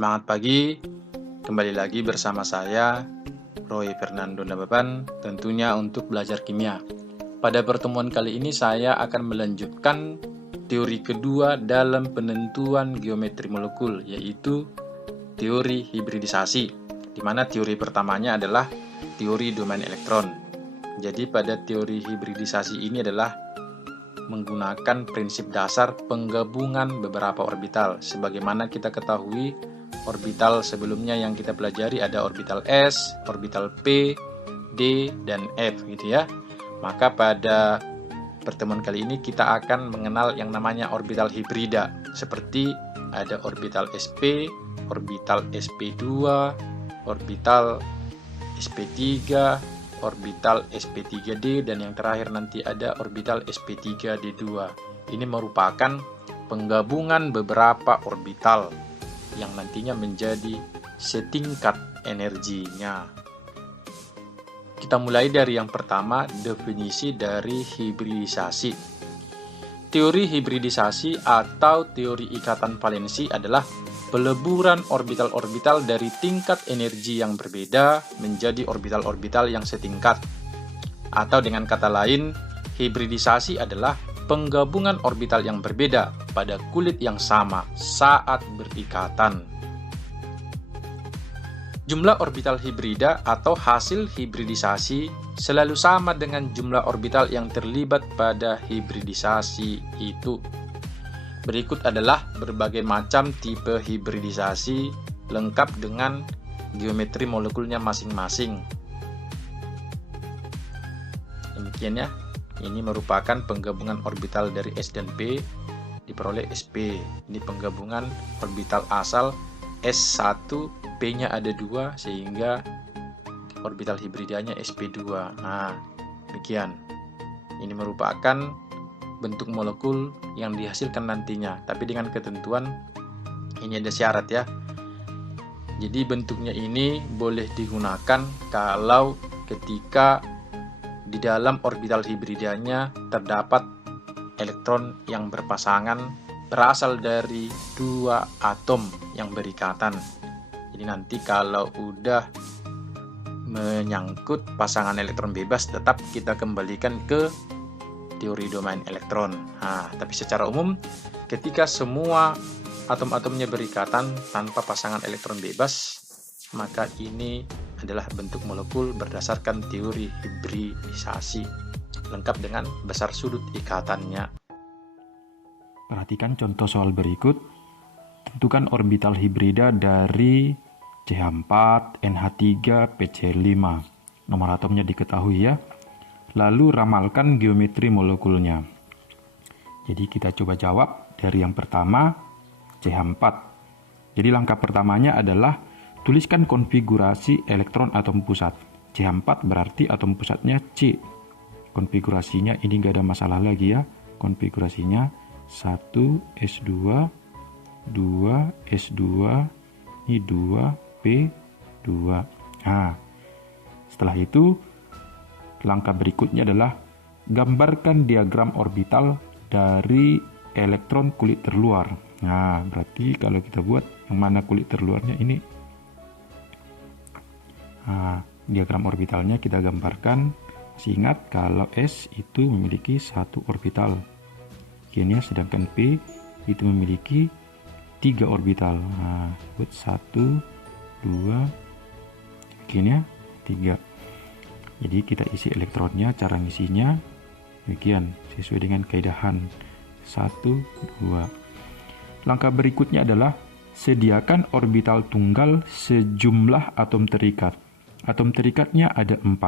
Semangat pagi, kembali lagi bersama saya, Roy Fernando Nababan, tentunya untuk belajar kimia. Pada pertemuan kali ini saya akan melanjutkan teori kedua dalam penentuan geometri molekul, yaitu teori hibridisasi, di mana teori pertamanya adalah teori domain elektron. Jadi pada teori hibridisasi ini adalah menggunakan prinsip dasar penggabungan beberapa orbital. Sebagaimana kita ketahui, orbital sebelumnya yang kita pelajari ada orbital S, orbital P, D, dan F gitu ya. Maka pada pertemuan kali ini kita akan mengenal yang namanya orbital hibrida, seperti ada orbital sp, orbital sp2, orbital sp3, orbital sp3d, dan yang terakhir nanti ada orbital sp3d2. Ini merupakan penggabungan beberapa orbital yang nantinya menjadi setingkat energinya. Kita mulai dari yang pertama, definisi dari hibridisasi. Teori hibridisasi atau teori ikatan valensi adalah peleburan orbital-orbital dari tingkat energi yang berbeda menjadi orbital-orbital yang setingkat. Atau dengan kata lain, hibridisasi adalah penggabungan orbital yang berbeda pada kulit yang sama saat berikatan. Jumlah orbital hibrida atau hasil hibridisasi selalu sama dengan jumlah orbital yang terlibat pada hibridisasi itu. Berikut adalah berbagai macam tipe hibridisasi lengkap dengan geometri molekulnya masing-masing. Demikian ya, ini merupakan penggabungan orbital dari S dan P diperoleh Sp. Ini penggabungan orbital asal S1, P-nya ada 2 sehingga orbital hibridanya Sp2. Nah, demikian. Ini merupakan bentuk molekul yang dihasilkan nantinya, tapi dengan ketentuan ini ada syarat ya. Jadi bentuknya ini boleh digunakan kalau ketika di dalam orbital hibridanya terdapat elektron yang berpasangan berasal dari 2 atom yang berikatan. Jadi nanti kalau udah menyangkut pasangan elektron bebas, tetap kita kembalikan ke teori domain elektron. Nah, tapi secara umum ketika semua atom-atomnya berikatan tanpa pasangan elektron bebas, maka ini adalah bentuk molekul berdasarkan teori hibridisasi, lengkap dengan besar sudut ikatannya. Perhatikan contoh soal berikut. Tentukan orbital hibrida dari CH4, NH3, PC5. Nomor atomnya diketahui ya. Lalu ramalkan geometri molekulnya. Jadi kita coba jawab dari yang pertama, CH4. Jadi langkah pertamanya adalah tuliskan konfigurasi elektron atom pusat. CH4 berarti atom pusatnya C. Konfigurasinya ini nggak ada masalah lagi ya. Konfigurasinya 1 S2, 2 S2, ini 2 P2. Nah, setelah itu langkah berikutnya adalah gambarkan diagram orbital dari elektron kulit terluar. Nah, berarti kalau kita buat yang mana kulit terluarnya ini. Nah, diagram orbitalnya kita gambarkan. Masih ingat kalau S itu memiliki 1 orbital. Kiannya sedangkan P itu memiliki 3 orbital. Nah, buat 1, 2, kiannya 3. Jadi kita isi elektronnya, cara ngisinya demikian sesuai dengan kaidahan 1, 2. Langkah berikutnya adalah sediakan orbital tunggal sejumlah atom terikat. Atom terikatnya ada 4,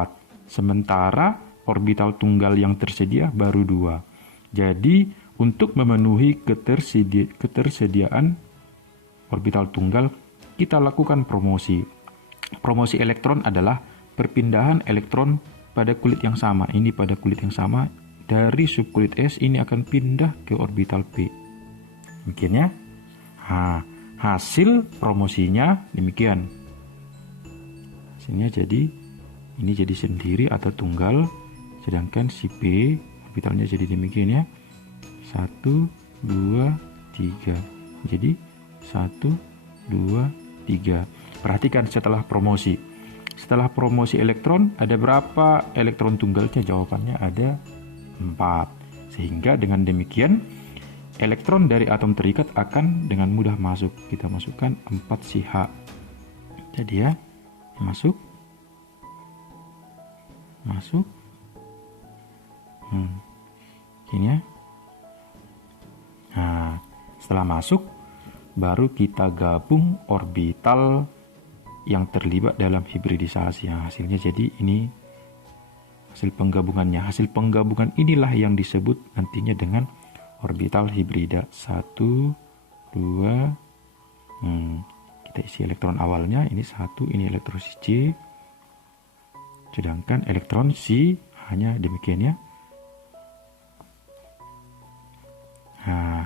sementara orbital tunggal yang tersedia baru 2. Jadi untuk memenuhi ketersediaan orbital tunggal, kita lakukan promosi. Promosi elektron adalah perpindahan elektron pada kulit yang sama. Ini pada kulit yang sama, dari subkulit S ini akan pindah ke orbital P. Demikian ya. Nah, hasil promosinya demikian. Hasilnya jadi ini jadi sendiri atau tunggal, sedangkan si P orbitalnya jadi demikian ya. 1, 2, 3. Jadi 1, 2, 3. Perhatikan setelah promosi. Setelah promosi elektron, ada berapa elektron tunggalnya? Jawabannya ada 4. Sehingga dengan demikian, elektron dari atom terikat akan dengan mudah masuk. Kita masukkan 4CH. Jadi ya, masuk. Gini ya. Nah, setelah masuk, baru kita gabung orbital yang terlibat dalam hibridisasi. Nah, hasilnya jadi ini hasil penggabungannya. Hasil penggabungan inilah yang disebut nantinya dengan orbital hibrida. 1, 2, kita isi elektron awalnya. Ini 1, ini elektron si C. Sedangkan elektron si hanya demikian ya. Nah,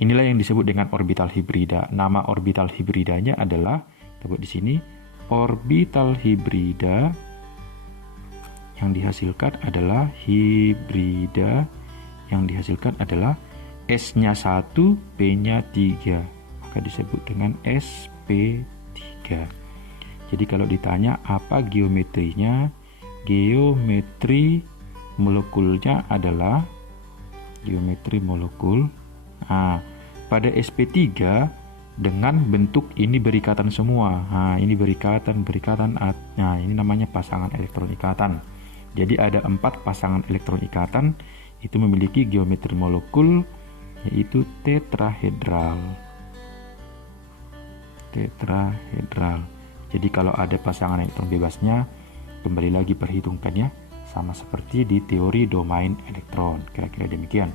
inilah yang disebut dengan orbital hibrida. Nama orbital hibridanya adalah, kita buat di sini, orbital hibrida yang dihasilkan adalah S-nya 1, P-nya 3. Maka disebut dengan sp3. Jadi kalau ditanya apa geometrinya, geometri molekulnya adalah geometri molekul. Nah, pada sp3 dengan bentuk ini berikatan semua. Nah, ini berikatan. Nah, ini namanya pasangan elektron ikatan. Jadi ada 4 pasangan elektron ikatan itu memiliki geometri molekul yaitu tetrahedral. Jadi kalau ada pasangan elektron bebasnya, kembali lagi perhitungkannya sama seperti di teori domain elektron. Kira-kira demikian.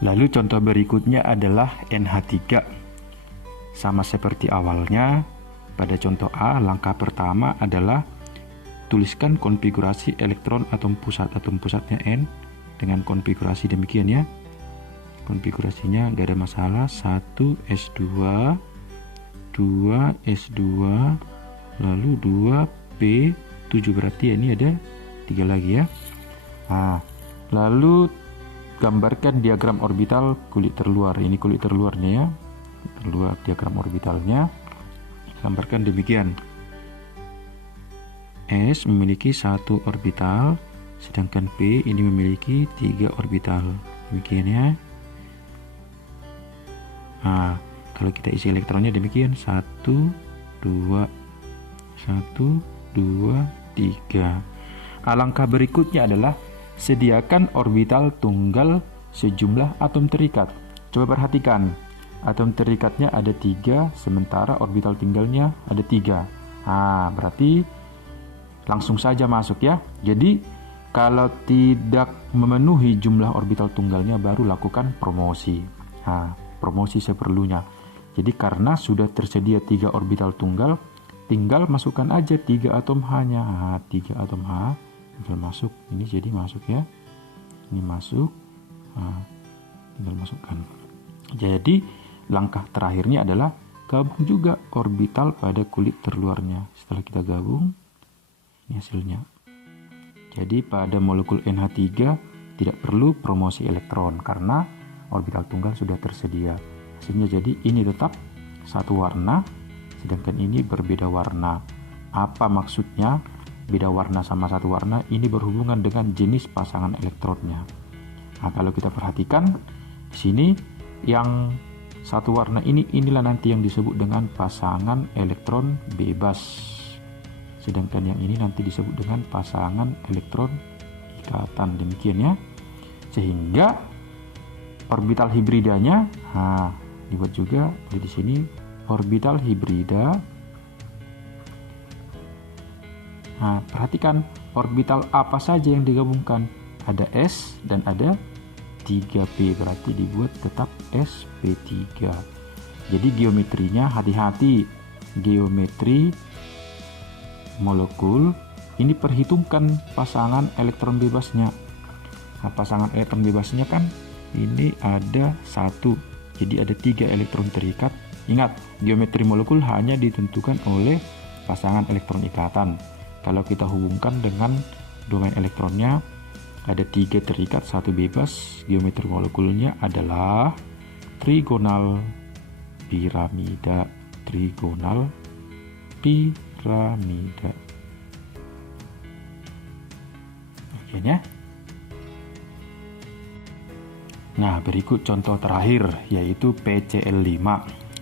Lalu contoh berikutnya adalah NH3. Sama seperti awalnya, pada contoh A, langkah pertama adalah tuliskan konfigurasi elektron atom pusat. Atom pusatnya N dengan konfigurasi demikian ya. Konfigurasinya nggak ada masalah. 1 S2, 2 S2, lalu 2 P7, berarti ya ini ada 3 lagi ya. Nah, lalu gambarkan diagram orbital kulit terluar. Ini kulit terluarnya ya. Terluar diagram orbitalnya. Gambarkan demikian. S memiliki 1 orbital, sedangkan P ini memiliki 3 orbital. Demikian ya. Nah, kalau kita isi elektronnya demikian. 1, 2, 1, 2, 3. Alangkah berikutnya adalah sediakan orbital tunggal sejumlah atom terikat. Coba perhatikan, atom terikatnya ada 3, sementara orbital tinggalnya ada 3. Nah, berarti langsung saja masuk ya. Jadi kalau tidak memenuhi jumlah orbital tunggalnya, baru lakukan promosi. Nah, promosi seperlunya. Jadi karena sudah tersedia 3 orbital tunggal, tinggal masukkan aja 3 atom H-nya. Nah, 3 atom H tinggal masuk. Ini jadi masuk ya. Ini masuk. Nah, tinggal masukkan. Jadi langkah terakhirnya adalah gabung juga orbital pada kulit terluarnya. Setelah kita gabung, ini hasilnya. Jadi pada molekul NH3 tidak perlu promosi elektron karena orbital tunggal sudah tersedia. Hasilnya jadi ini tetap satu warna, sedangkan ini berbeda warna. Apa maksudnya beda warna sama satu warna? Ini berhubungan dengan jenis pasangan elektronnya. Nah, kalau kita perhatikan di sini yang satu warna inilah nanti yang disebut dengan pasangan elektron bebas. Sedangkan yang ini nanti disebut dengan pasangan elektron ikatan. Demikian ya. Sehingga orbital hibridanya, dibuat juga di sini orbital hibrida. Nah, perhatikan orbital apa saja yang digabungkan. Ada S dan ada 3P, berarti dibuat tetap sp3. Jadi geometrinya hati-hati. Geometri molekul ini perhitungkan pasangan elektron bebasnya. Nah, pasangan elektron bebasnya kan ini ada 1, jadi ada 3 elektron terikat. Ingat, geometri molekul hanya ditentukan oleh pasangan elektron ikatan. Kalau kita hubungkan dengan domain elektronnya, ada 3 terikat, 1 bebas. Geometri molekulnya adalah trigonal piramida. trigonal piramida. Oke ya. Nah, berikut contoh terakhir yaitu PCl5.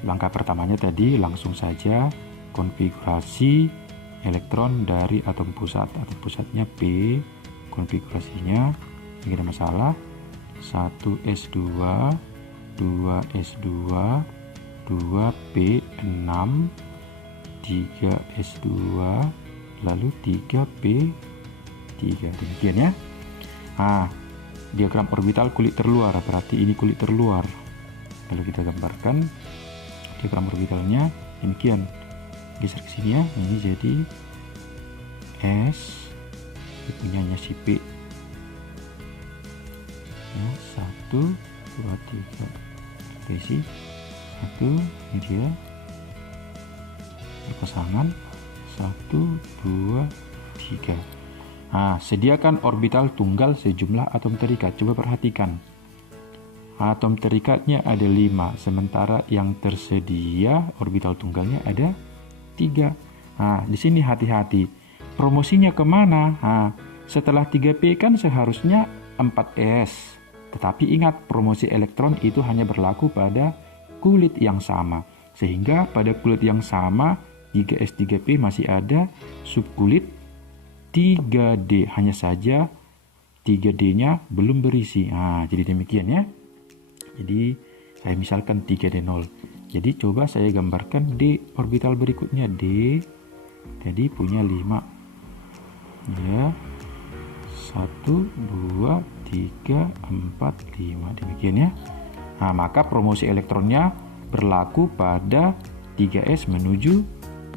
Langkah pertamanya tadi langsung saja konfigurasi elektron dari atom pusat. Atom pusatnya P, konfigurasinya tidak ada masalah. 1s2, 2s2, 2p6, 3s2, lalu 3p3. Demikian ya. Nah, diagram orbital kulit terluar, berarti ini kulit terluar. Lalu kita gambarkan diagram orbitalnya demikian. Geser ke sini ya. Ini jadi S, ini punyanya si P. Ya, 1, 2, 3. Resi 1, ini dia. Pasangan 1, 2, 3. Nah, sediakan orbital tunggal sejumlah atom terikat. Coba perhatikan. Atom terikatnya ada 5, sementara yang tersedia orbital tunggalnya ada 3. Nah, di sini hati-hati. Promosinya kemana? Nah, setelah 3P kan seharusnya 4S. Tetapi ingat, promosi elektron itu hanya berlaku pada kulit yang sama. Sehingga pada kulit yang sama, 3S 3P masih ada subkulit 3D. Hanya saja 3D-nya belum berisi. Nah, jadi demikian ya. Jadi saya misalkan 3D0. Jadi coba saya gambarkan D orbital berikutnya. D jadi punya 5. Ya. 1, 2, 3, 4, 5. Demikian ya. Nah, maka promosi elektronnya berlaku pada 3S menuju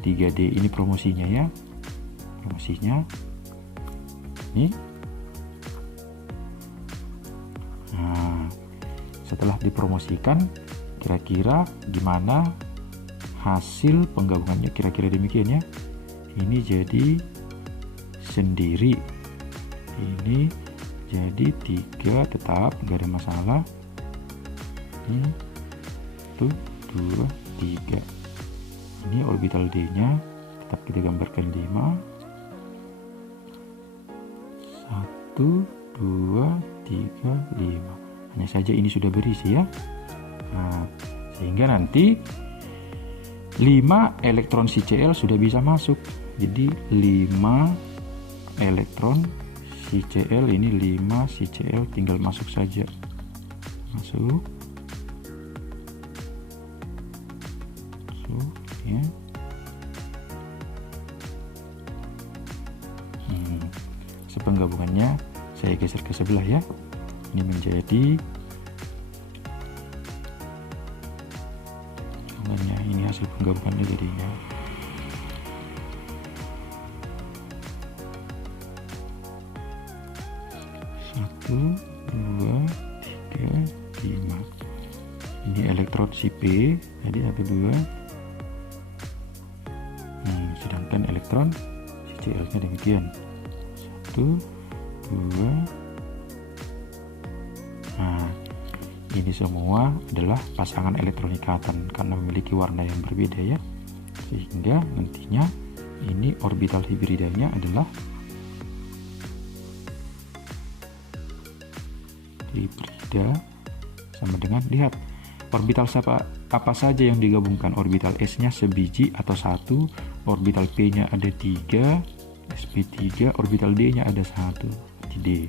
3D. Ini promosinya ya. Promosinya. Ini. Nah, setelah dipromosikan, kira-kira gimana hasil penggabungannya? Kira-kira demikian ya. Ini jadi sendiri. Ini jadi 3 tetap, nggak ada masalah. Ini 1, 2, 3. Ini orbital D-nya tetap kita gambarkan 5. 1, 2, 3, 5. Hanya saja ini sudah berisi ya. Nah, sehingga nanti 5 elektron CCl sudah bisa masuk. Jadi 5 elektron CCl, ini 5 CCl tinggal masuk saja. Masuk. Masuk ya. Penggabungannya saya geser ke sebelah ya. Ini menjadi ini hasil penggabungannya jadinya. Satu, 2, 3, 5. Ini elektrod si P tadi ada 2. Sedangkan elektron si Cl nya demikian. 1, 2. Nah, ini semua adalah pasangan elektron ikatan karena memiliki warna yang berbeda ya. Sehingga nantinya ini orbital hibridanya adalah hibrida sama dengan, lihat, orbital apa saja yang digabungkan. Orbital S-nya sebiji atau 1, orbital P-nya ada 3, sp3, orbital D-nya ada 1, D.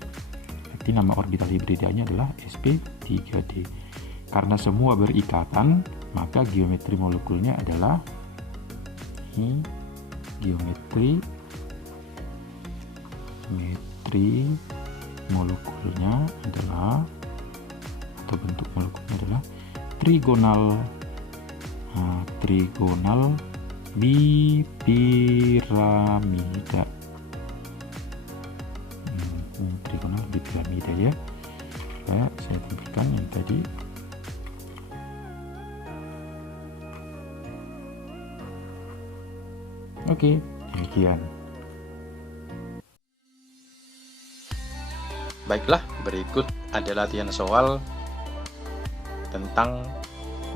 Berarti nama orbital hibridanya adalah sp3d. Karena semua berikatan, maka geometri molekulnya adalah ini, geometri molekulnya adalah, atau bentuk molekulnya adalah trigonal. Nah, trigonal bipiramida. Trigonal bipiramida ya. Saya tampilkan yang tadi. Oke, demikian. Baiklah, berikut ada latihan soal tentang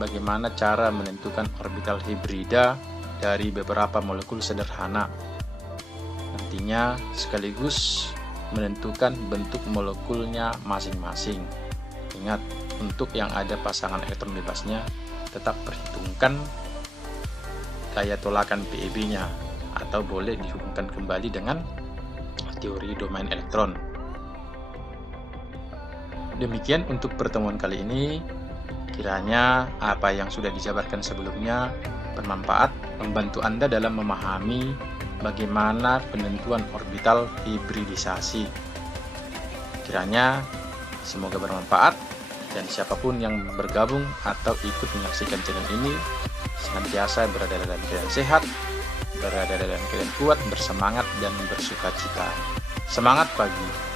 bagaimana cara menentukan orbital hibrida dari beberapa molekul sederhana. Nantinya sekaligus menentukan bentuk molekulnya masing-masing. Ingat, untuk yang ada pasangan elektron bebasnya, tetap perhitungkan gaya tolakan PeB-nya, atau boleh dihubungkan kembali dengan teori domain elektron. Demikian untuk pertemuan kali ini. Kiranya apa yang sudah dijabarkan sebelumnya bermanfaat, membantu Anda dalam memahami bagaimana penentuan orbital hibridisasi. Kiranya semoga bermanfaat, dan siapapun yang bergabung atau ikut menyaksikan channel ini senantiasa berada dalam keadaan sehat, berada dalam keadaan kuat, bersemangat, dan bersuka cita. Semangat pagi!